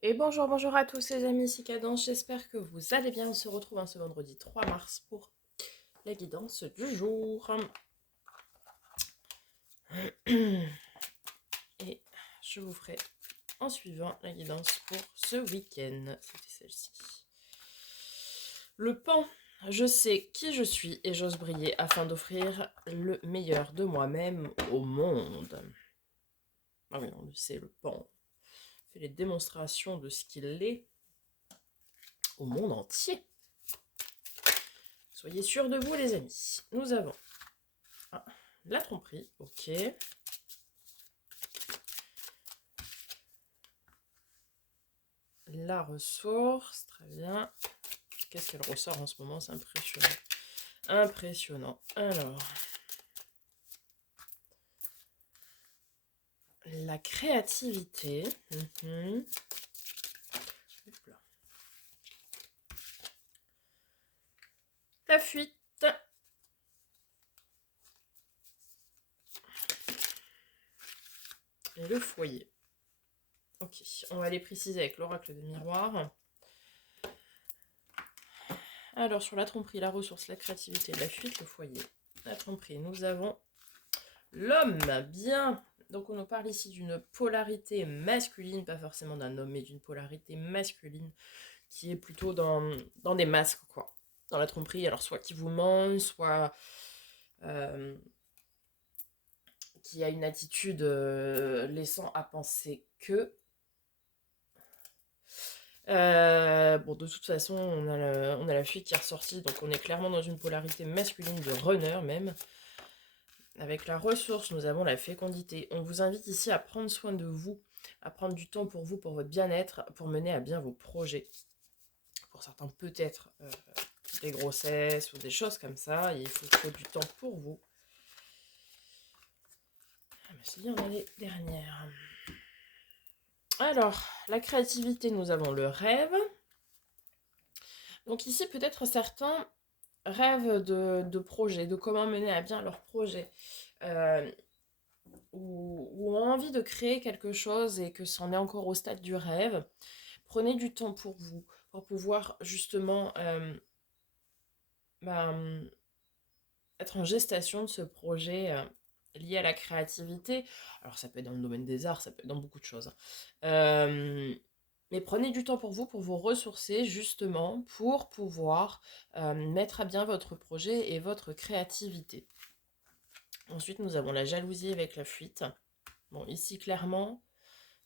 Et bonjour, bonjour à tous les amis, ici Cadence, j'espère que vous allez bien. On se retrouve ce vendredi 3 mars pour la guidance du jour. Et je vous ferai en suivant la guidance pour ce week-end. C'était celle-ci. Le pan, je sais qui je suis et j'ose briller afin d'offrir le meilleur de moi-même au monde. Ah oui, on le sait, le pan fait les démonstrations de ce qu'il est au monde entier. Soyez sûrs de vous les amis. Nous avons la tromperie, ok. La ressource, très bien. Qu'est-ce qu'elle ressort en ce moment? C'est impressionnant. Impressionnant. Alors, la créativité. La fuite. Et le foyer. Ok, on va les préciser avec l'oracle des miroirs. Alors, sur la tromperie, la ressource, la créativité, la fuite, le foyer. La tromperie, nous avons l'homme. Bien. Donc, on nous parle ici d'une polarité masculine, pas forcément d'un homme, mais d'une polarité masculine qui est plutôt dans des masques, quoi. Dans la tromperie, alors soit qui vous ment, soit qui a une attitude laissant à penser que... bon, de toute façon, on a la fuite qui est ressortie, donc on est clairement dans une polarité masculine de runner même. Avec la ressource, nous avons la fécondité. On vous invite ici à prendre soin de vous, à prendre du temps pour vous, pour votre bien-être, pour mener à bien vos projets. Pour certains, peut-être des grossesses ou des choses comme ça, il faut du temps pour vous. Ah, mais c'est bien, on a les dernières. Alors, la créativité, nous avons le rêve. Donc ici, peut-être certains rêvent de projets, de comment mener à bien leurs projets. Ou ont envie de créer quelque chose et que c'en est encore au stade du rêve. Prenez du temps pour vous, pour pouvoir justement bah, être en gestation de ce projet lié à la créativité. Alors ça peut être dans le domaine des arts, ça peut être dans beaucoup de choses. Mais prenez du temps pour vous ressourcer justement pour pouvoir mettre à bien votre projet et votre créativité. Ensuite, nous avons la jalousie avec la fuite. Bon, ici, clairement,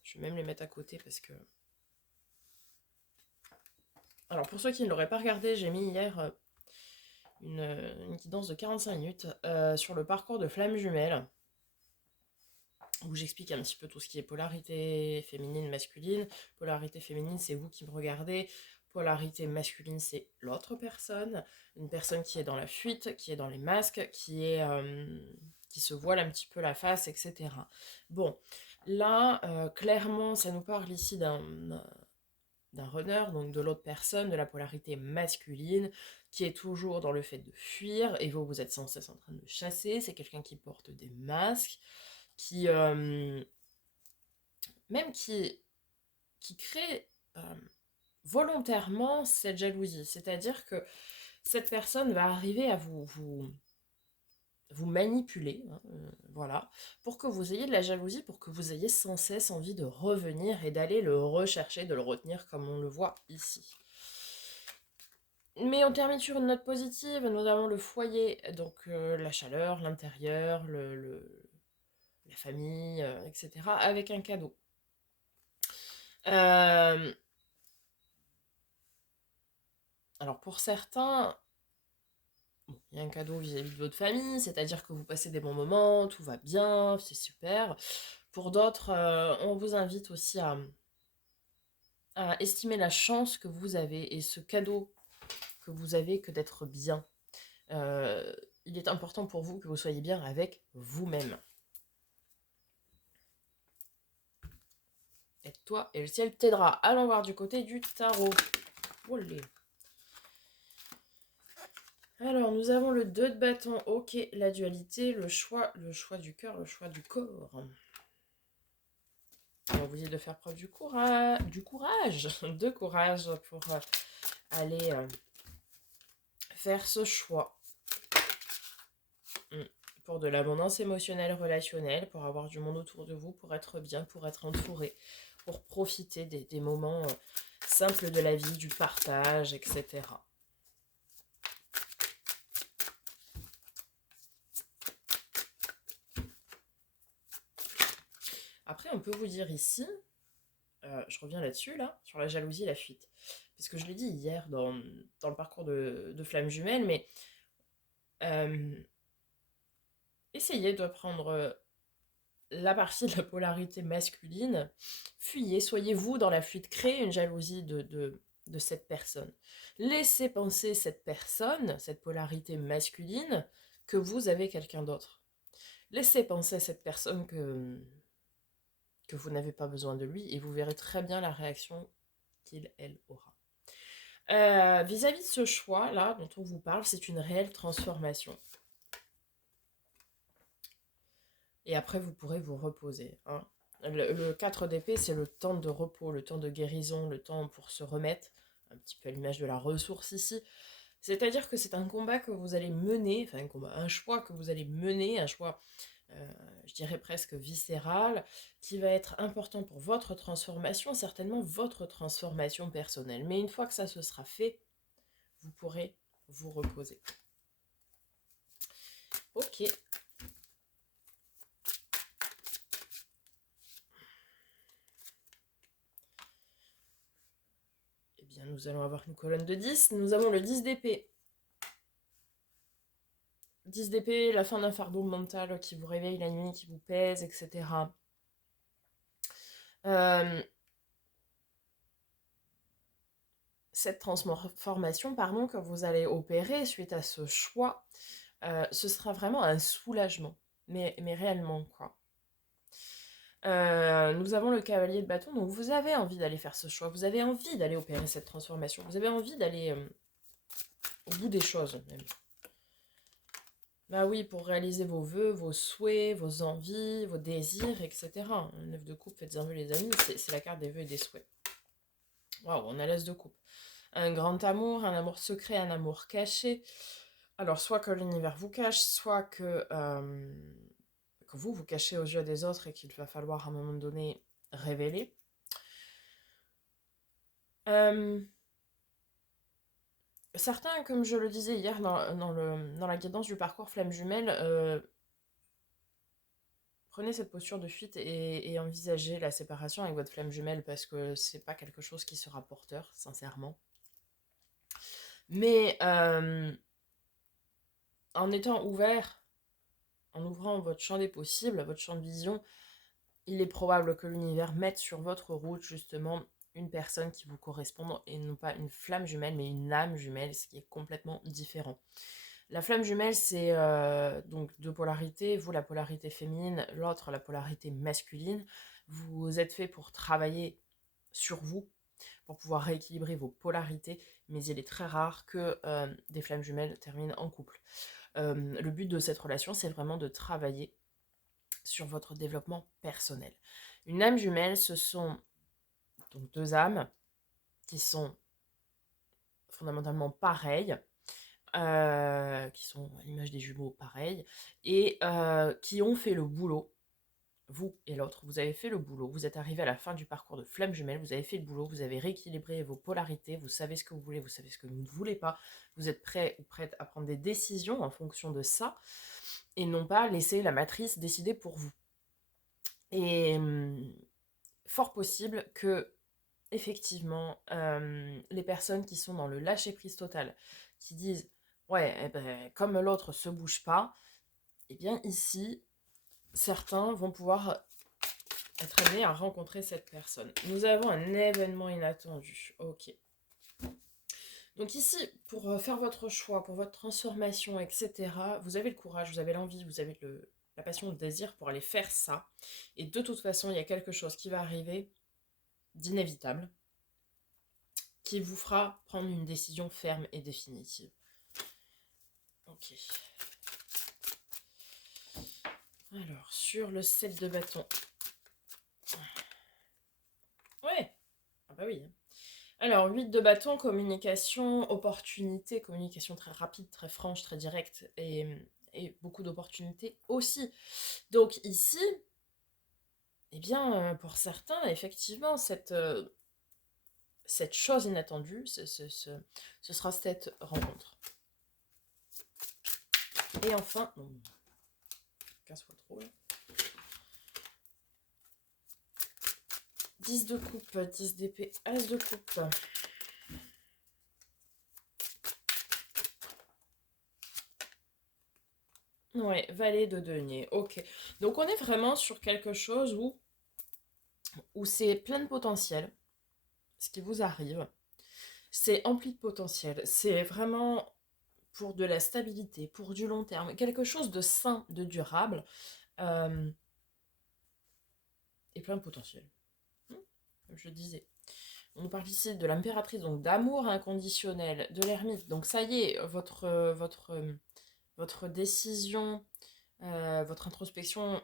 je vais même les mettre à côté parce que... Alors, pour ceux qui ne l'auraient pas regardé, j'ai mis hier une guidance de 45 minutes sur le parcours de Flamme Jumelle, où j'explique un petit peu tout ce qui est polarité féminine, masculine. Polarité féminine, c'est vous qui me regardez. Polarité masculine, c'est l'autre personne. Une personne qui est dans la fuite, qui est dans les masques, qui se voile un petit peu la face, etc. Bon, là, clairement, ça nous parle ici d'un runner, donc de l'autre personne, de la polarité masculine, qui est toujours dans le fait de fuir, et vous êtes sans cesse en train de chasser. C'est quelqu'un qui porte des masques, qui même qui crée volontairement cette jalousie. C'est-à-dire que cette personne va arriver à vous manipuler, hein, voilà, pour que vous ayez de la jalousie, pour que vous ayez sans cesse envie de revenir et d'aller le rechercher, de le retenir comme on le voit ici. Mais on termine sur une note positive, nous avons le foyer, donc la chaleur, l'intérieur, la famille, etc., avec un cadeau. Alors pour certains, bon, il y a un cadeau vis-à-vis de votre famille, c'est-à-dire que vous passez des bons moments, tout va bien, c'est super. Pour d'autres, on vous invite aussi à estimer la chance que vous avez et ce cadeau que vous avez que d'être bien. Il est important pour vous que vous soyez bien avec vous-même. Aide-toi et le ciel t'aidera. Allons voir du côté du tarot. Olé. Alors, nous avons le 2 de bâton. Ok, la dualité, le choix du cœur, le choix du corps. on vous dit de faire preuve de courage pour aller faire ce choix. Pour de l'abondance émotionnelle, relationnelle, pour avoir du monde autour de vous, pour être bien, pour être entouré, pour profiter des moments simples de la vie, du partage, etc. Après, on peut vous dire ici, je reviens là-dessus, là, sur la jalousie et la fuite. Parce que je l'ai dit hier dans le parcours de Flamme Jumelle, mais essayez de prendre la partie de la polarité masculine, fuyez, soyez vous dans la fuite, créez une jalousie de cette personne. Laissez penser cette personne, cette polarité masculine, que vous avez quelqu'un d'autre. Laissez penser à cette personne que vous n'avez pas besoin de lui et vous verrez très bien la réaction qu'il, elle, aura. Vis-à-vis de ce choix-là dont on vous parle, c'est une réelle transformation. Et après, vous pourrez vous reposer. Hein. Le 4 d'épée, c'est le temps de repos, le temps de guérison, le temps pour se remettre, un petit peu à l'image de la ressource ici. C'est-à-dire que c'est un combat que vous allez mener, enfin un choix que vous allez mener, un choix, je dirais presque viscéral, qui va être important pour votre transformation, certainement votre transformation personnelle. Mais une fois que ça se sera fait, vous pourrez vous reposer. Ok. Eh bien, nous allons avoir une colonne de 10. Nous avons le 10 d'épée. 10 d'épée, la fin d'un fardeau mental qui vous réveille la nuit, qui vous pèse, etc. Cette transformation, pardon, que vous allez opérer suite à ce choix, ce sera vraiment un soulagement, mais réellement, quoi. Nous avons le cavalier de bâton, donc vous avez envie d'aller faire ce choix, vous avez envie d'aller opérer cette transformation, vous avez envie d'aller au bout des choses, même. Bah oui, pour réaliser vos vœux, vos souhaits, vos envies, vos désirs, etc. Le 9 de coupe, faites-en vœux les amis, c'est la carte des vœux et des souhaits. Waouh, on a l'as de coupe. Un grand amour, un amour secret, un amour caché. Alors, soit que l'univers vous cache, soit que vous vous cachez aux yeux des autres et qu'il va falloir à un moment donné révéler. Certains, comme je le disais hier dans la guidance du parcours Flamme Jumelle, prenez cette posture de fuite et envisagez la séparation avec votre flamme jumelle parce que c'est pas quelque chose qui sera porteur, sincèrement. Mais en étant ouvert, en ouvrant votre champ des possibles, votre champ de vision, il est probable que l'univers mette sur votre route justement une personne qui vous corresponde et non pas une flamme jumelle mais une âme jumelle, ce qui est complètement différent. La flamme jumelle, c'est donc deux polarités, vous la polarité féminine, l'autre la polarité masculine. Vous êtes fait pour travailler sur vous, pour pouvoir rééquilibrer vos polarités, mais il est très rare que des flammes jumelles terminent en couple. Le but de cette relation, c'est vraiment de travailler sur votre développement personnel. Une âme jumelle, ce sont donc deux âmes qui sont fondamentalement pareilles, qui sont à l'image des jumeaux pareils, et qui ont fait le boulot, vous et l'autre, vous avez fait le boulot, vous êtes arrivé à la fin du parcours de flamme jumelle, vous avez fait le boulot, vous avez rééquilibré vos polarités, vous savez ce que vous voulez, vous savez ce que vous ne voulez pas, vous êtes prêt ou prête à prendre des décisions en fonction de ça, et non pas laisser la matrice décider pour vous. Et fort possible que effectivement, les personnes qui sont dans le lâcher-prise total, qui disent ouais, eh ben, comme l'autre se bouge pas, eh bien ici, certains vont pouvoir être amenés à rencontrer cette personne. Nous avons un événement inattendu. Ok. Donc ici, pour faire votre choix, pour votre transformation, etc., vous avez le courage, vous avez l'envie, vous avez la passion, le désir pour aller faire ça. Et de toute façon, il y a quelque chose qui va arriver d'inévitable, qui vous fera prendre une décision ferme et définitive. Ok. Alors, sur le 7 de bâton. oui. Alors, 8 de bâton, communication, opportunité, communication très rapide, très franche, très directe, et beaucoup d'opportunités aussi. Donc ici, eh bien, pour certains, effectivement, cette chose inattendue, ce sera cette rencontre. Et enfin, non, 15 fois trop là. 10 de coupe, 10 d'épée, as de coupe. Ouais, valet de denier, ok. Donc on est vraiment sur quelque chose où c'est plein de potentiel, ce qui vous arrive. C'est empli de potentiel. C'est vraiment pour de la stabilité, pour du long terme, quelque chose de sain, de durable, euh, et plein de potentiel. Comme je disais. On nous parle ici de l'impératrice, donc d'amour inconditionnel, de l'ermite. Donc ça y est, votre décision, votre introspection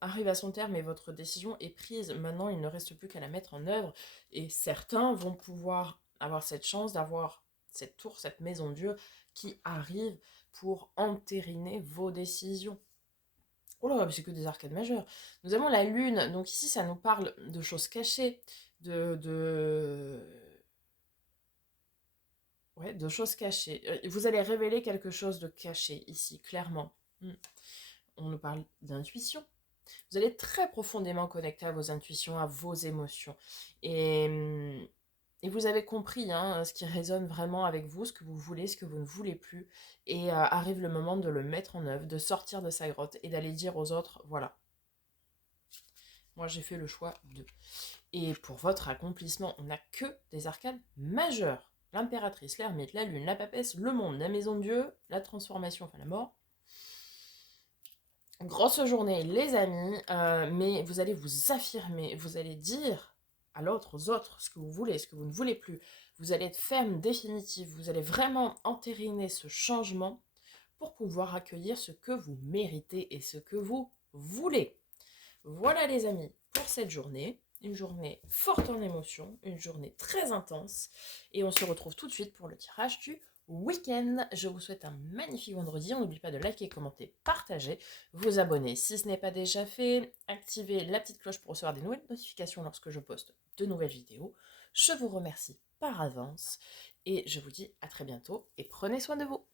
arrive à son terme et votre décision est prise. Maintenant, il ne reste plus qu'à la mettre en œuvre. Et certains vont pouvoir avoir cette chance d'avoir cette tour, cette maison Dieu qui arrive pour entériner vos décisions. Oh là, c'est que des arcades majeures. Nous avons la lune, donc ici ça nous parle de choses cachées, de... Ouais, de choses cachées. Vous allez révéler quelque chose de caché ici, clairement. On nous parle d'intuition. Vous allez très profondément connecter à vos intuitions, à vos émotions. Et vous avez compris hein, ce qui résonne vraiment avec vous, ce que vous voulez, ce que vous ne voulez plus. Et arrive le moment de le mettre en œuvre, de sortir de sa grotte et d'aller dire aux autres, voilà, moi j'ai fait le choix de. Et pour votre accomplissement, on n'a que des arcanes majeures. L'impératrice, l'ermite, la lune, la papesse, le monde, la maison de Dieu, la transformation, enfin la mort. Grosse journée, les amis, mais vous allez vous affirmer, vous allez dire à l'autre, aux autres, ce que vous voulez, ce que vous ne voulez plus. Vous allez être ferme, définitive, vous allez vraiment entériner ce changement pour pouvoir accueillir ce que vous méritez et ce que vous voulez. Voilà les amis, pour cette journée. Une journée forte en émotions, une journée très intense. Et on se retrouve tout de suite pour le tirage du week-end. Je vous souhaite un magnifique vendredi. On n'oublie pas de liker, commenter, partager, vous abonner si ce n'est pas déjà fait. Activez la petite cloche pour recevoir des nouvelles notifications lorsque je poste de nouvelles vidéos. Je vous remercie par avance et je vous dis à très bientôt et prenez soin de vous.